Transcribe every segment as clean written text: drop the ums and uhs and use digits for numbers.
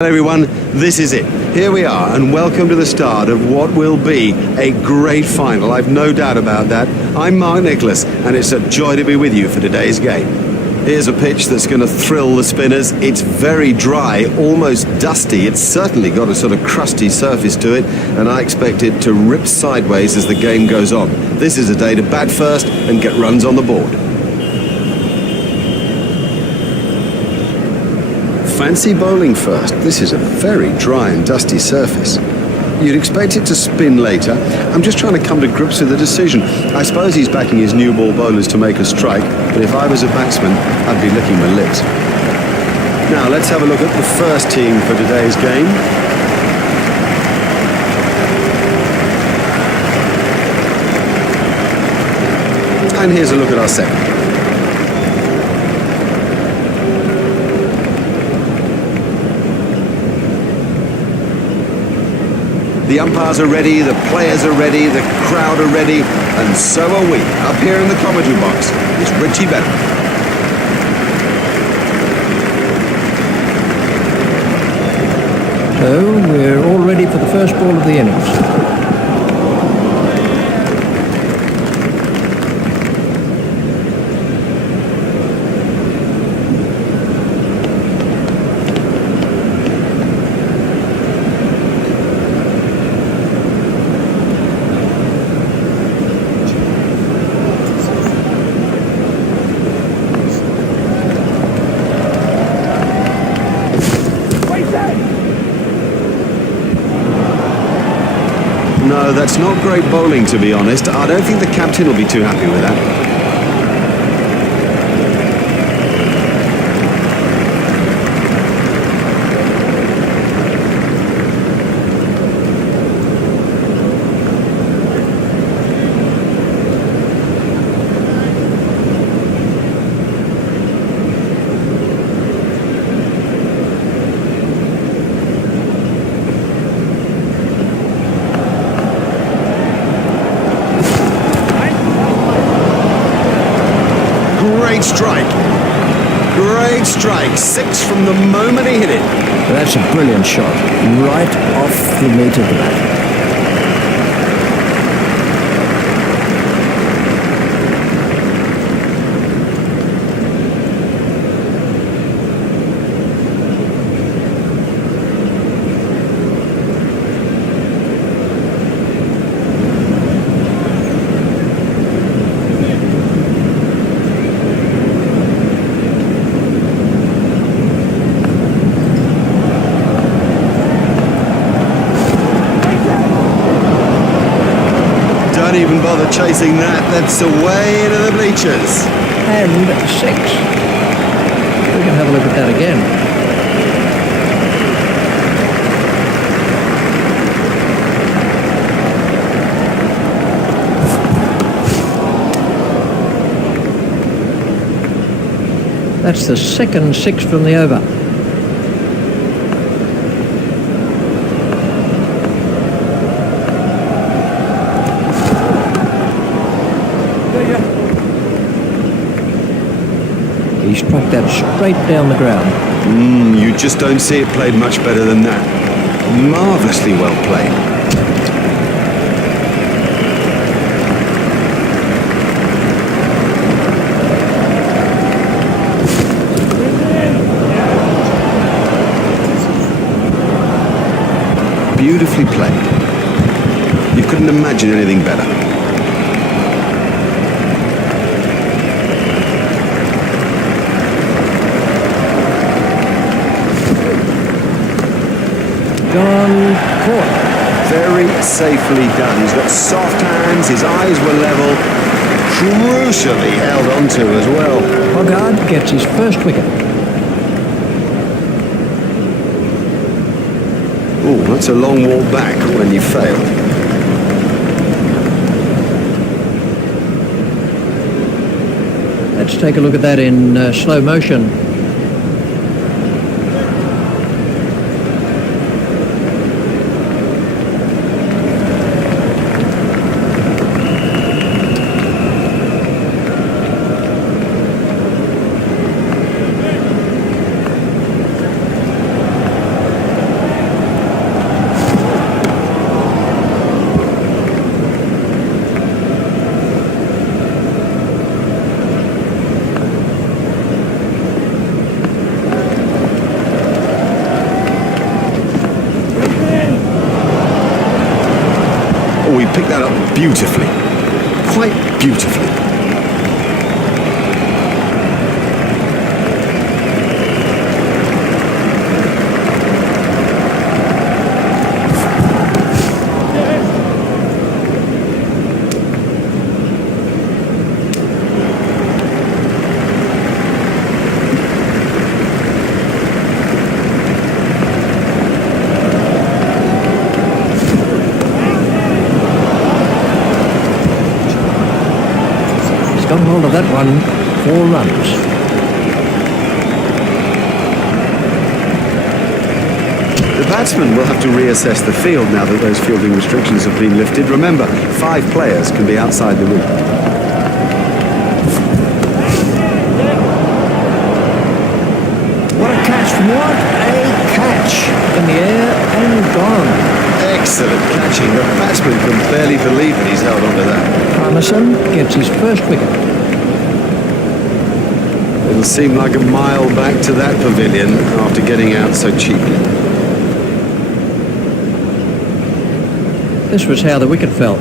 Hello everyone, this is it. Here we are, and welcome to the start of what will be a great final. I've no doubt about that. I'm Mark Nicholas, and it's a joy to be with you for today's game. Here's a pitch that's going to thrill the spinners. It's very dry, almost dusty. It's certainly got a sort of crusty surface to it, and I expect it to rip sideways as the game goes on. This is a day to bat first and get runs on the board. Fancy bowling first. This is a very dry and dusty surface. You'd expect it to spin later. I'm just trying to come to grips with the decision. I suppose he's backing his new ball bowlers to make a strike, but if I was a batsman, I'd be licking my lips. Now let's have a look at the first team for today's game. And here's a look at our second. The umpires are ready, the players are ready, the crowd are ready, and so are we. Up here in the commentary box is Richie Bennett. So we're all ready for the first ball of the innings. No, that's not great bowling, to be honest. I don't think the captain will be too happy with that. Great strike. Great strike. 6 from the moment he hit it. That's a brilliant shot. Right off the meat of the bat. Don't even bother chasing that. That's away into the bleachers. And 6. We can have a look at that again. That's the second 6 from the over. He struck that straight down the ground. You just don't see it played much better than that. Marvellously well played. Beautifully played. You couldn't imagine anything better. Gone caught. Very safely done. He's got soft hands, his eyes were level, crucially held onto as well. Hoggard gets his first wicket. Oh, that's a long walk back when you fail. Let's take a look at that in slow motion. picked that up beautifully. Quite beautifully. Got hold of that one, 4 runs. The batsman will have to reassess the field now that those fielding restrictions have been lifted. Remember, 5 players can be outside the room. What a catch, what a catch! In the air and gone. Excellent catching. The batsman can barely believe that he's held onto that. Parmesan gets his first wicket. It'll seem like a mile back to that pavilion after getting out so cheaply. This was how the wicket fell.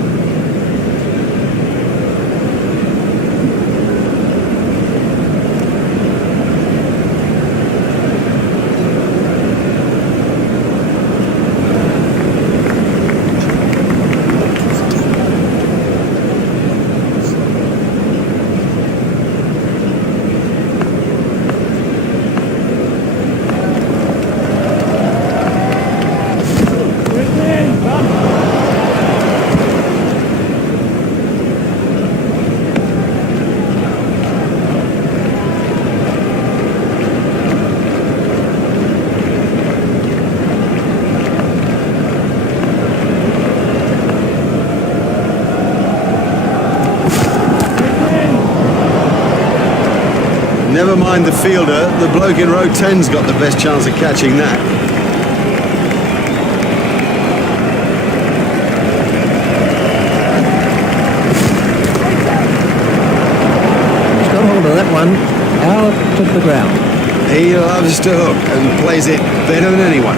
Never mind the fielder, the bloke in row 10's got the best chance of catching that. He's got hold of that one, out to the ground. He loves to hook and plays it better than anyone.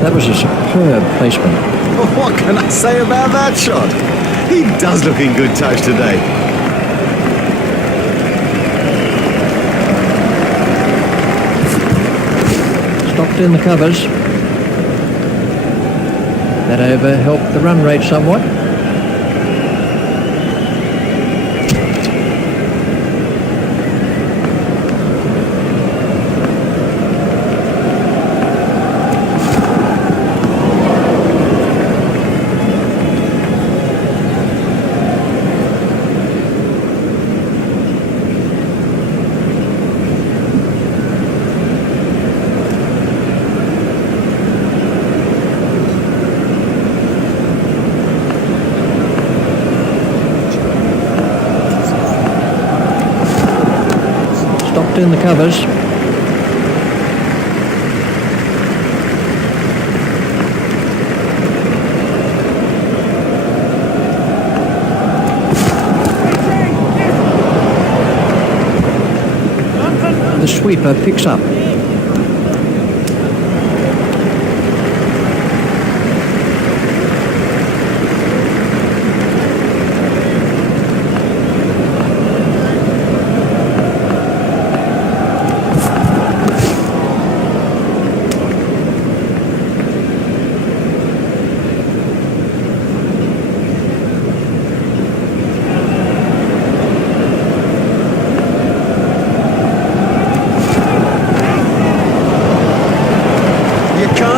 That was a superb placement. What can I say about that shot? He does look in good touch today. Stopped in the covers. That over helped the run rate somewhat. In the covers. The sweeper picks up.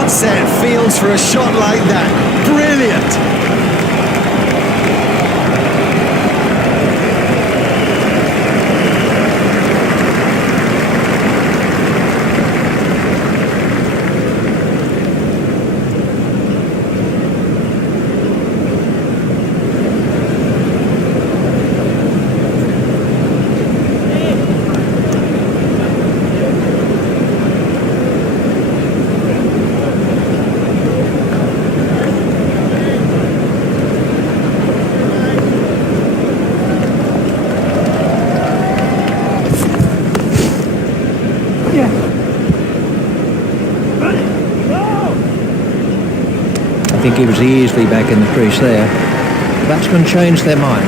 Set fields for a shot like that. Brilliant! I think he was easily back in the crease there. The batsmen changed their mind.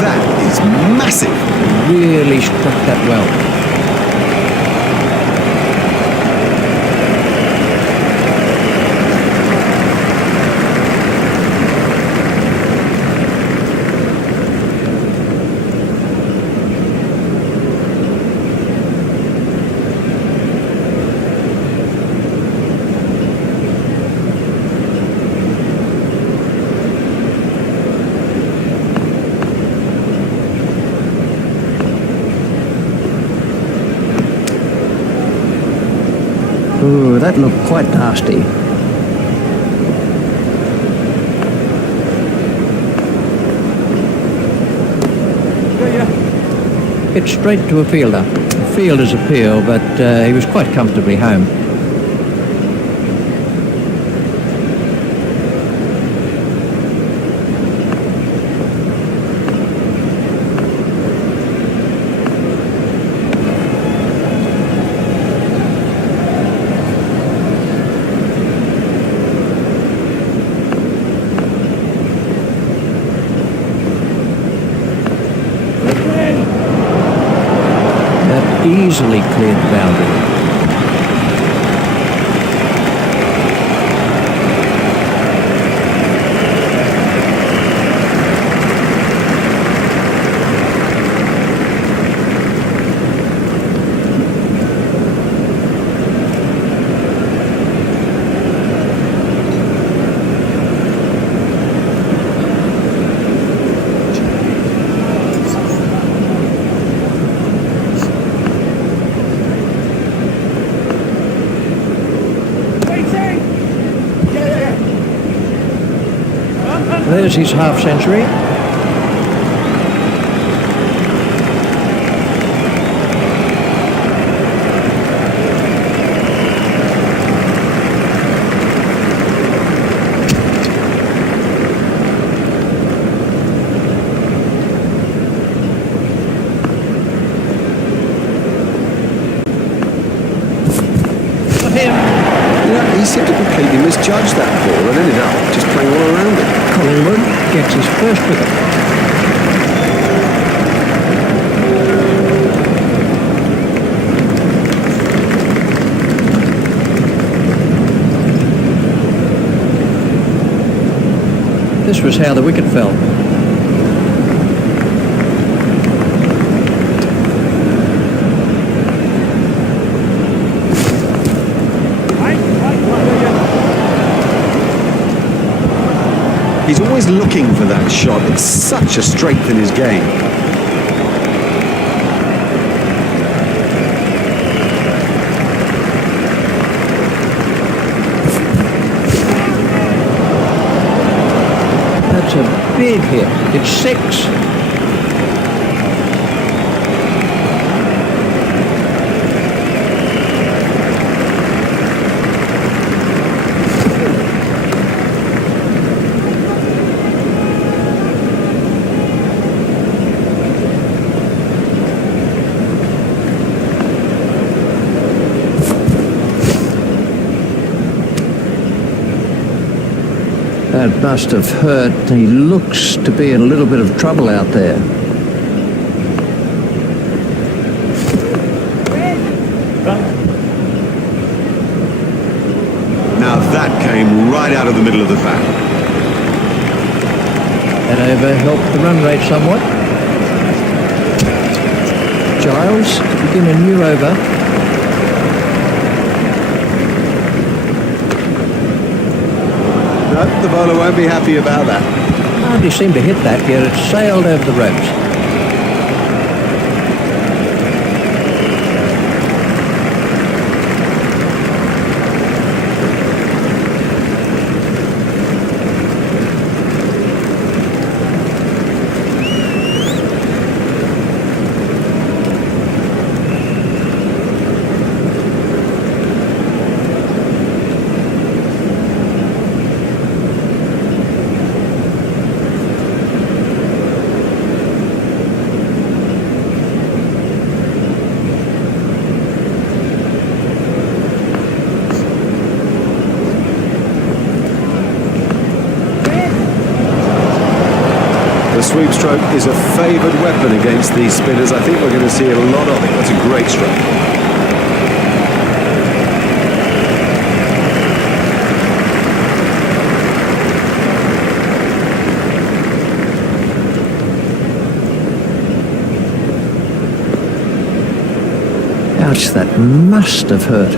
That is massive. Really struck that well. Ooh, that looked quite nasty. Hit straight to a fielder. Fielder's appeal, but he was quite comfortably home. Easily cleared the boundary. There's his half century. For him. Yeah, he seemed to completely misjudge that ball and ended up just playing all around it. Collingwood gets his first wicket. This was how the wicket fell. He's always looking for that shot. It's such a strength in his game. That's a big hit. It's 6. That must have hurt. He looks to be in a little bit of trouble out there. Now that came right out of the middle of the bat. That over helped the run rate somewhat. Giles to begin a new over. No, the bowler won't be happy about that. Hardly seemed to hit that, yet it sailed over the ropes. sweep stroke is a favoured weapon against these spinners. I think we're going to see a lot of it. That's a great stroke. Ouch, that must have hurt.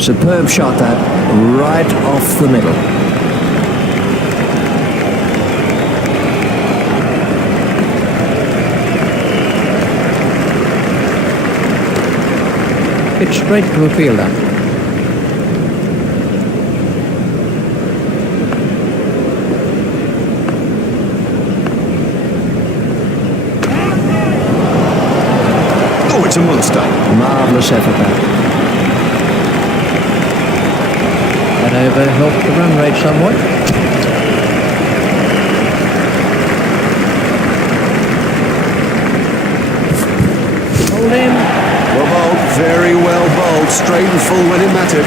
Superb shot that, right off the middle. It's straight to a fielder. It's a monster. Marvellous effort there. That over helped the run rate somewhat. Hold him. Well bowled, very well bowled, straight and full when it mattered.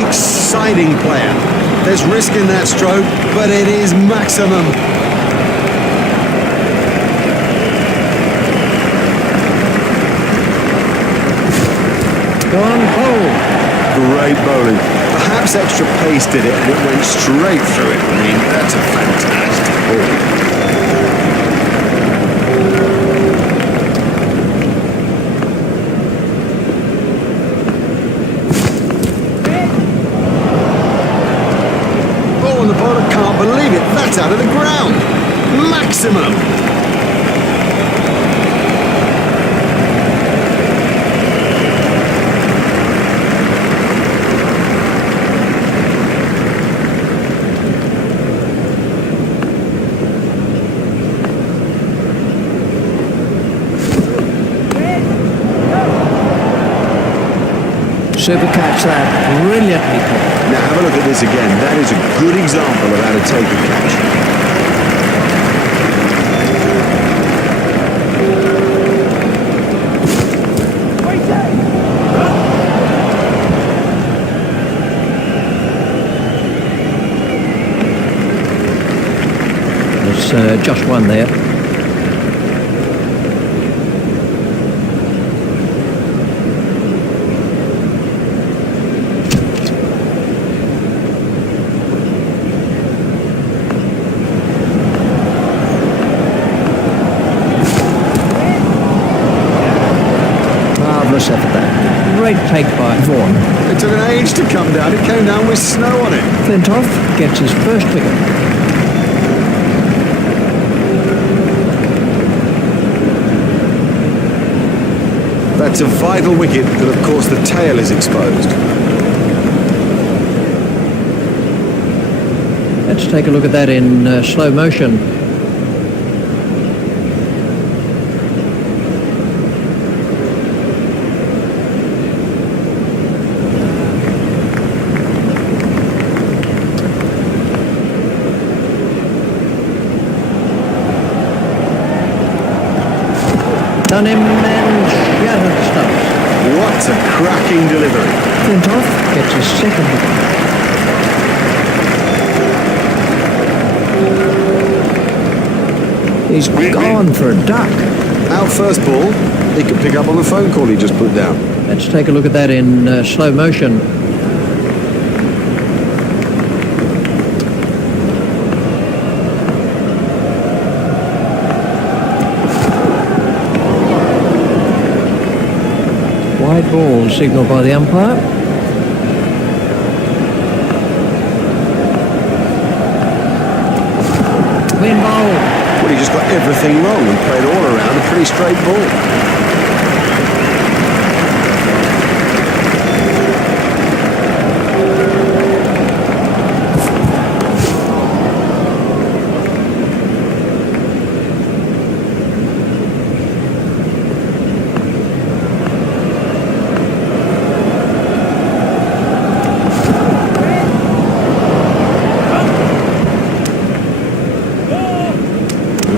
Exciting player. There's risk in that stroke, but it is maximum. Go on, bowl. Great bowling. Perhaps extra pace did it, and it went straight through it. I mean, that's a fantastic ball. Out of the ground. Maximum. Super catch that. Brilliantly caught. Now have a look at this again. That is a good example of how to take a catch. There's just one there. Effort that. Great take by Vaughan. It took an age to come down. It came down with snow on it. Flintoff gets his first wicket. That's a vital wicket, but of course the tail is exposed. Let's take a look at that in slow motion. Done him and shattered stumps. What a cracking delivery. Flintoff gets his second wicket. He's gone for a duck. Out first ball, he could pick up on the phone call he just put down. Let's take a look at that in slow motion. Wide ball signalled by the umpire. Win ball. Well, he just got everything wrong and played all around a pretty straight ball.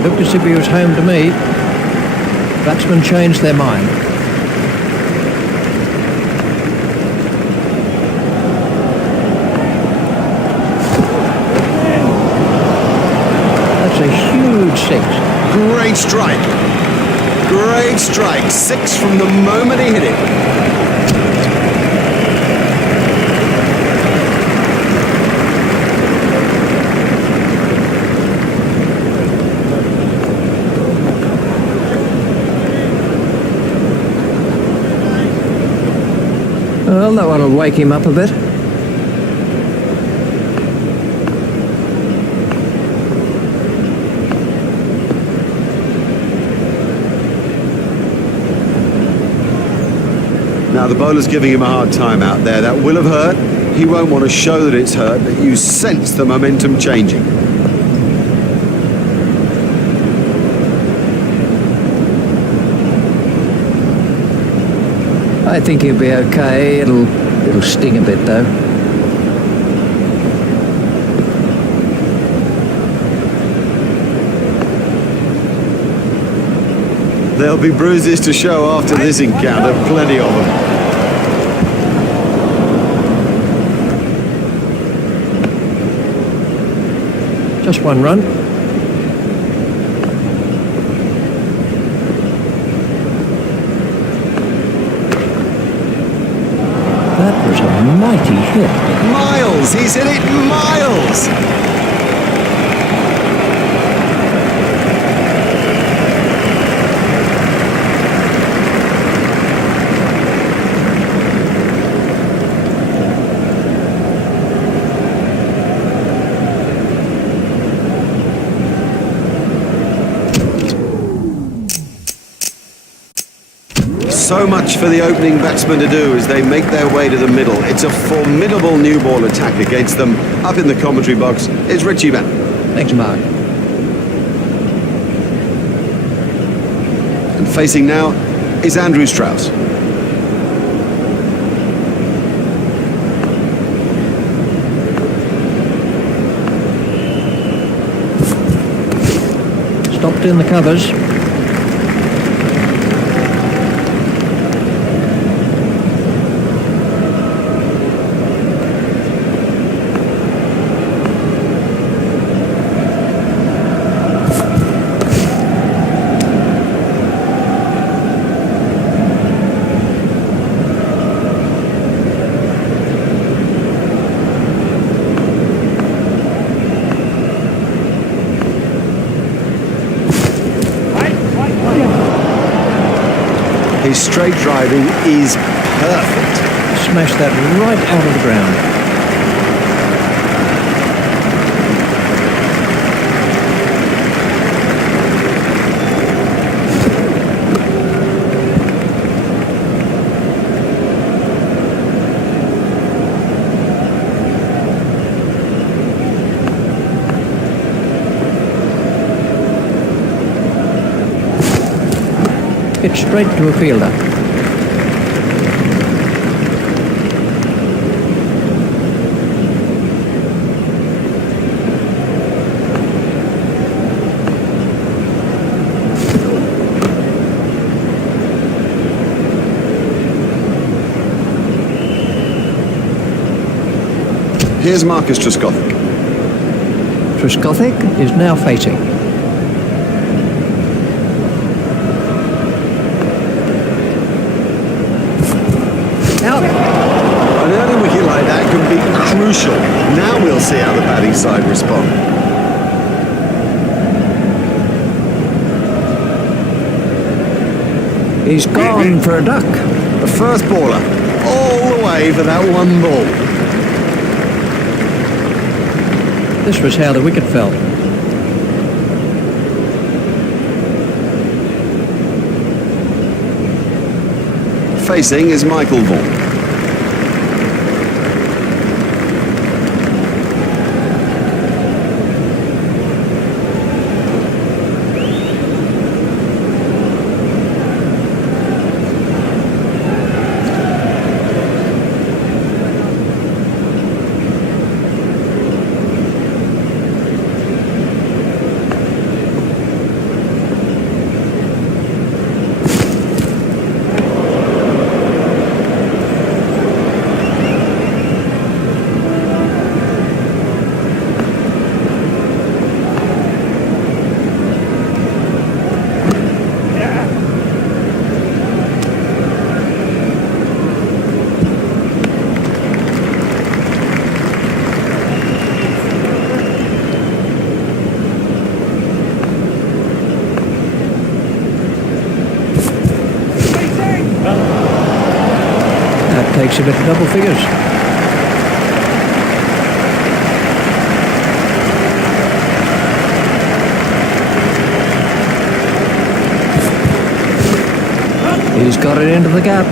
Looked as if he was home to me. Batsmen changed their mind. That's a huge six. Great strike. Great strike. 6 from the moment he hit it. Well, that one will wake him up a bit. Now the bowler's giving him a hard time out there. That will have hurt. He won't want to show that it's hurt, but you sense the momentum changing. I think he'll be okay. It'll sting a bit though. There'll be bruises to show after this encounter, plenty of them. Just one run. That was a mighty hit. Miles! He's hit it miles! So much for the opening batsman to do as they make their way to the middle. It's a formidable new ball attack against them. Up in the commentary box is Richie Van. Thanks, Mark. And facing now is Andrew Strauss. Stopped in the covers. His straight driving is perfect. Smashed that right out of the ground. Hit straight to a fielder. Here's Marcus Trescothick. Trescothick is now facing. Out. An early wicket like that can be crucial. Now we'll see how the batting side respond. He's gone for a duck. The first baller, all the way for that one ball. This was how the wicket fell. Facing is Michael Vaughan. takes him into double figures. He's got it into the gap.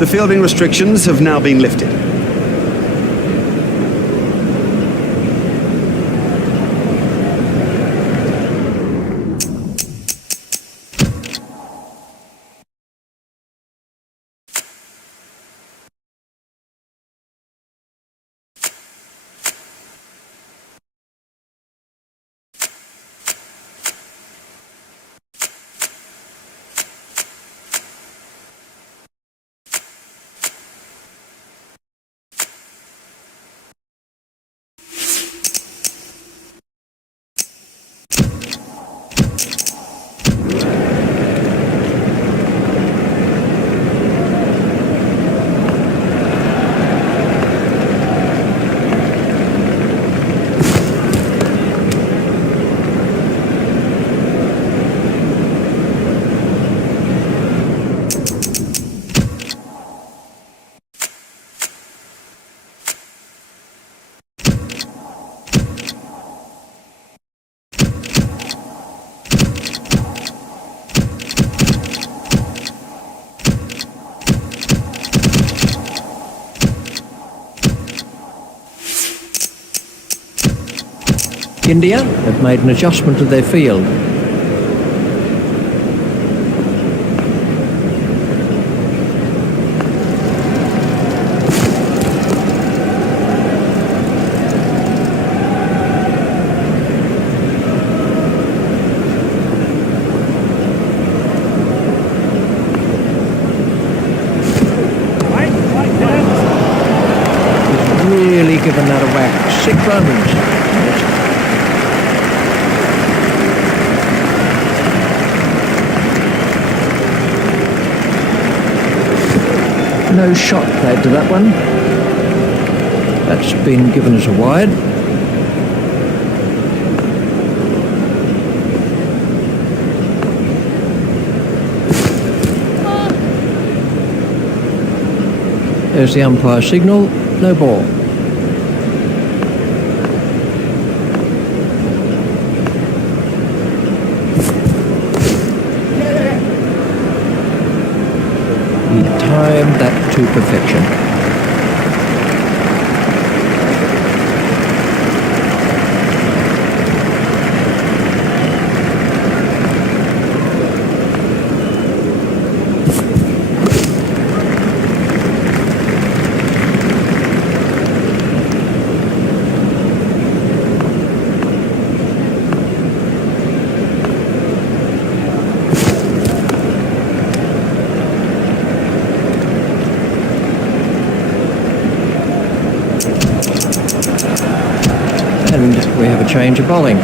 The fielding restrictions have now been lifted. India have made an adjustment to their field. He's really given that a whack. 6 runs. No shot played to that one. That's been given as a wide. There's the umpire signal, no ball. He timed that to perfection. And we have a change of bowling.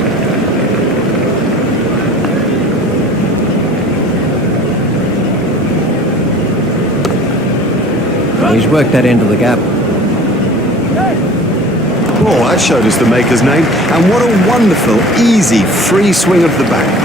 He's worked that into the gap. Oh, that showed us the maker's name. And what a wonderful, easy, free swing of the bat.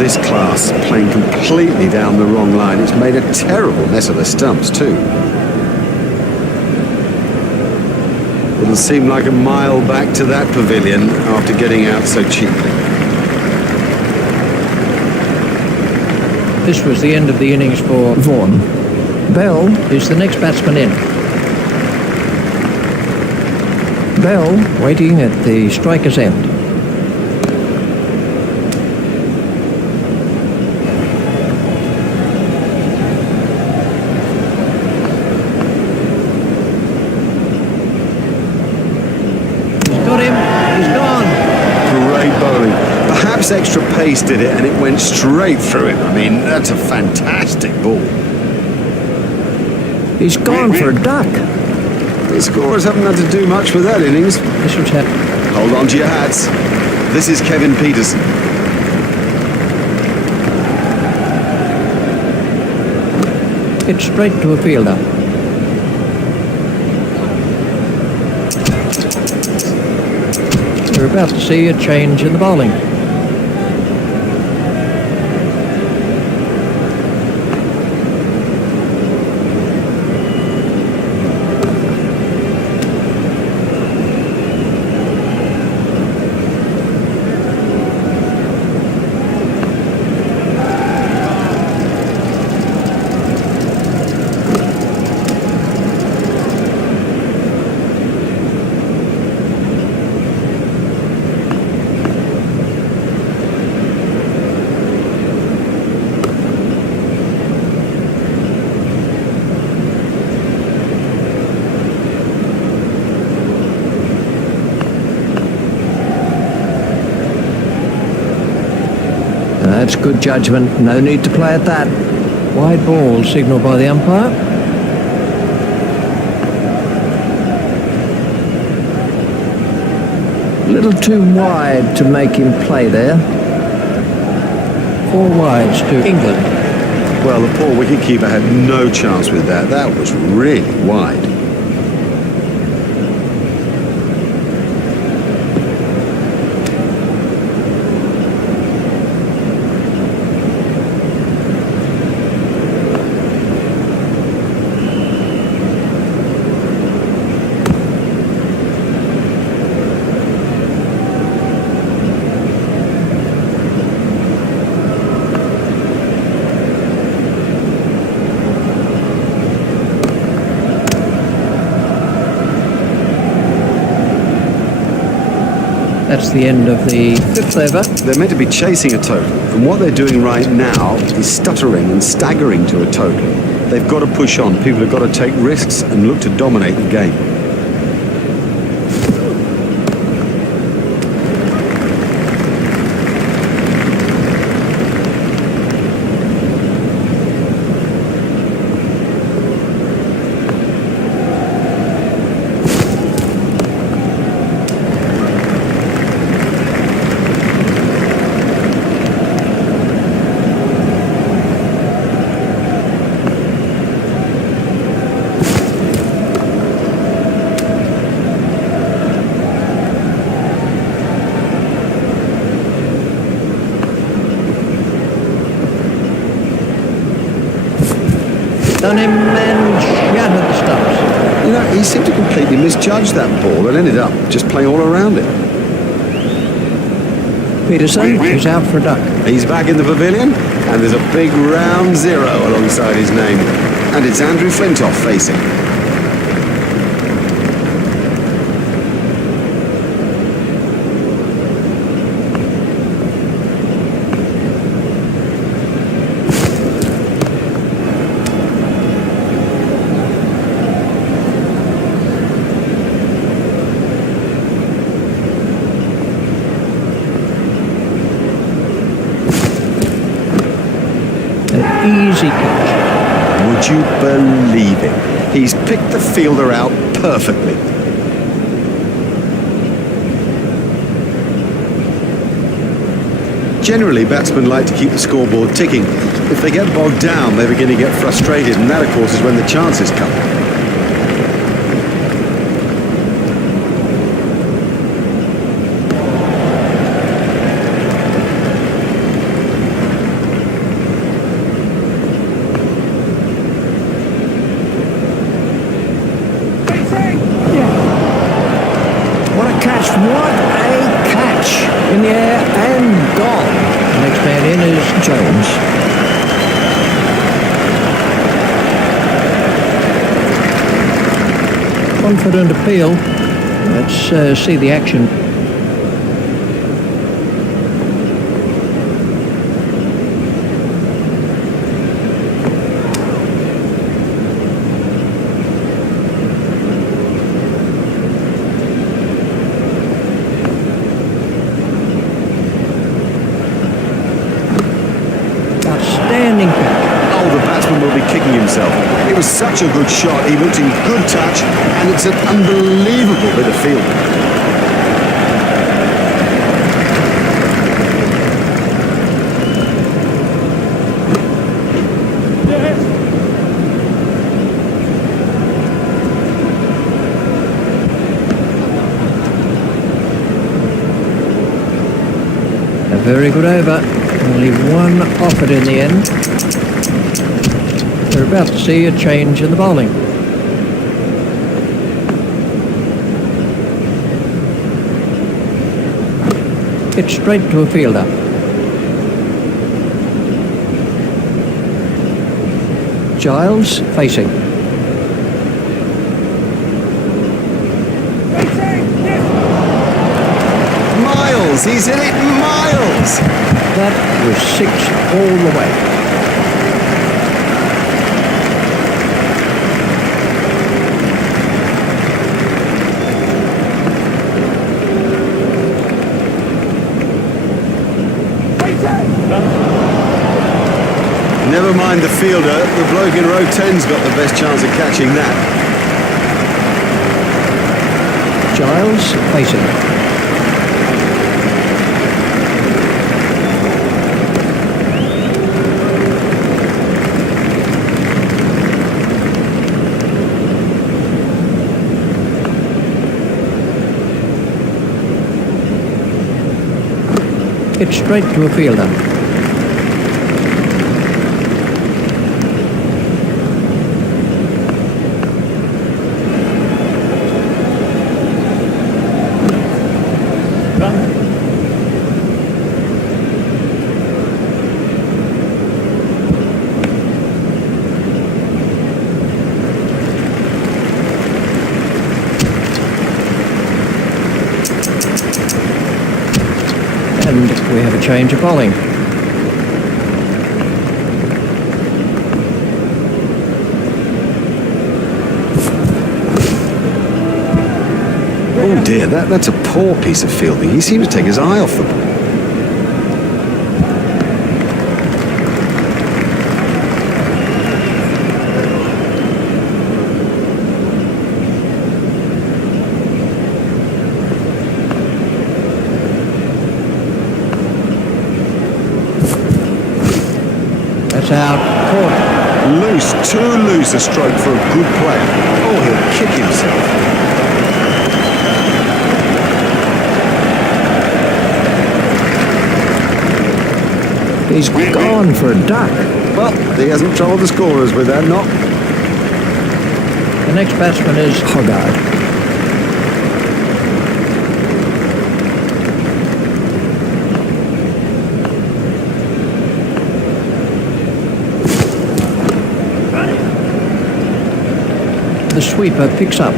This class playing completely down the wrong line. It's made a terrible mess of the stumps too. It'll seem like a mile back to that pavilion after getting out so cheaply. This was the end of the innings for Vaughan. Bell is the next batsman in. Bell waiting at the striker's end. He's got him. He's gone. Great bowling. Perhaps extra pace did it and it went straight through him. I mean, that's a fantastic ball. He's gone for a duck. The scorers haven't had to do much with that innings. This was happening. Hold on to your hats. This is Kevin Peterson. It's straight to a fielder. We're about to see a change in the bowling. That's good judgment. No need to play at that. Wide ball signalled by the umpire. A little too wide to make him play there. 4 wides to England. Well, the poor wicketkeeper had no chance with that. That was really wide. That's the end of the 5th over. They're meant to be chasing a total. And what they're doing right now is stuttering and staggering to a total. They've got to push on. People have got to take risks and look to dominate the game. Done him and shattered the stumps. You know, he seemed to completely misjudge that ball and ended up just playing all around it. Peterson is out for a duck. He's back in the pavilion, and there's a big round 0 alongside his name. And it's Andrew Flintoff facing. Easy catch. Would you believe it? He's picked the fielder out perfectly. Generally, batsmen like to keep the scoreboard ticking. If they get bogged down, they begin to get frustrated, and that, of course, is when the chances come. What a catch! In the air and gone. The next man in is Jones. Confident appeal. Let's see the action. Outstanding catch. Oh, the batsman will be kicking himself. It was such a good shot. He looked in good touch, and it's an unbelievable bit of fielding. A very good over. Only one offered in the end. We're about to see a change in the bowling. It's straight to a fielder. Giles facing. Miles, he's in it, Miles! That was 6 all the way. Never mind the fielder, the bloke in row 10's got the best chance of catching that. Giles facing. It's straight to a fielder. And we have a change of bowling. Oh dear, that's a poor piece of fielding. He seemed to take his eye off the ball. That's out. Caught. Loose, too loose a stroke for a good player. Oh, he'll kick himself. He's gone for a duck. Well, he hasn't troubled the scorers with that knock. The next batsman is Hogarth. The sweeper picks up.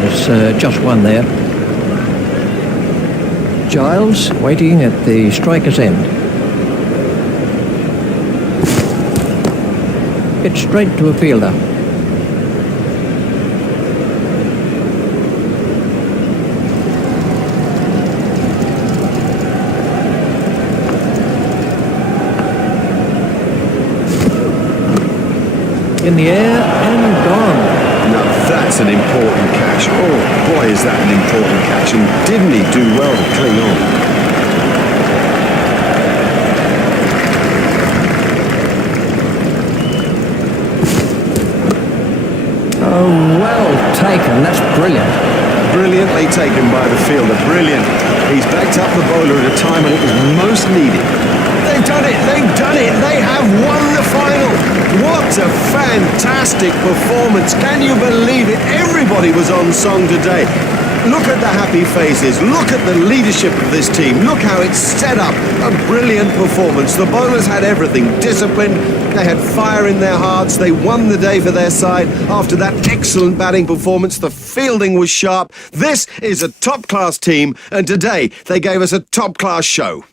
There's just one there. Giles waiting at the striker's end. It's straight to a fielder. In the air and gone. Now that's an important catch. Oh boy, is that an important catch. And didn't he do well to cling on? Oh, well taken. That's brilliant. Brilliantly taken by the fielder. Brilliant. He's backed up the bowler at a time when it was most needed. They've done it! They've done it! They have won the final! What a fantastic performance! Can you believe it? Everybody was on song today. Look at the happy faces. Look at the leadership of this team. Look how it's set up. A brilliant performance. The bowlers had everything. Discipline. They had fire in their hearts. They won the day for their side. After that excellent batting performance, the fielding was sharp. This is a top-class team, and today they gave us a top-class show.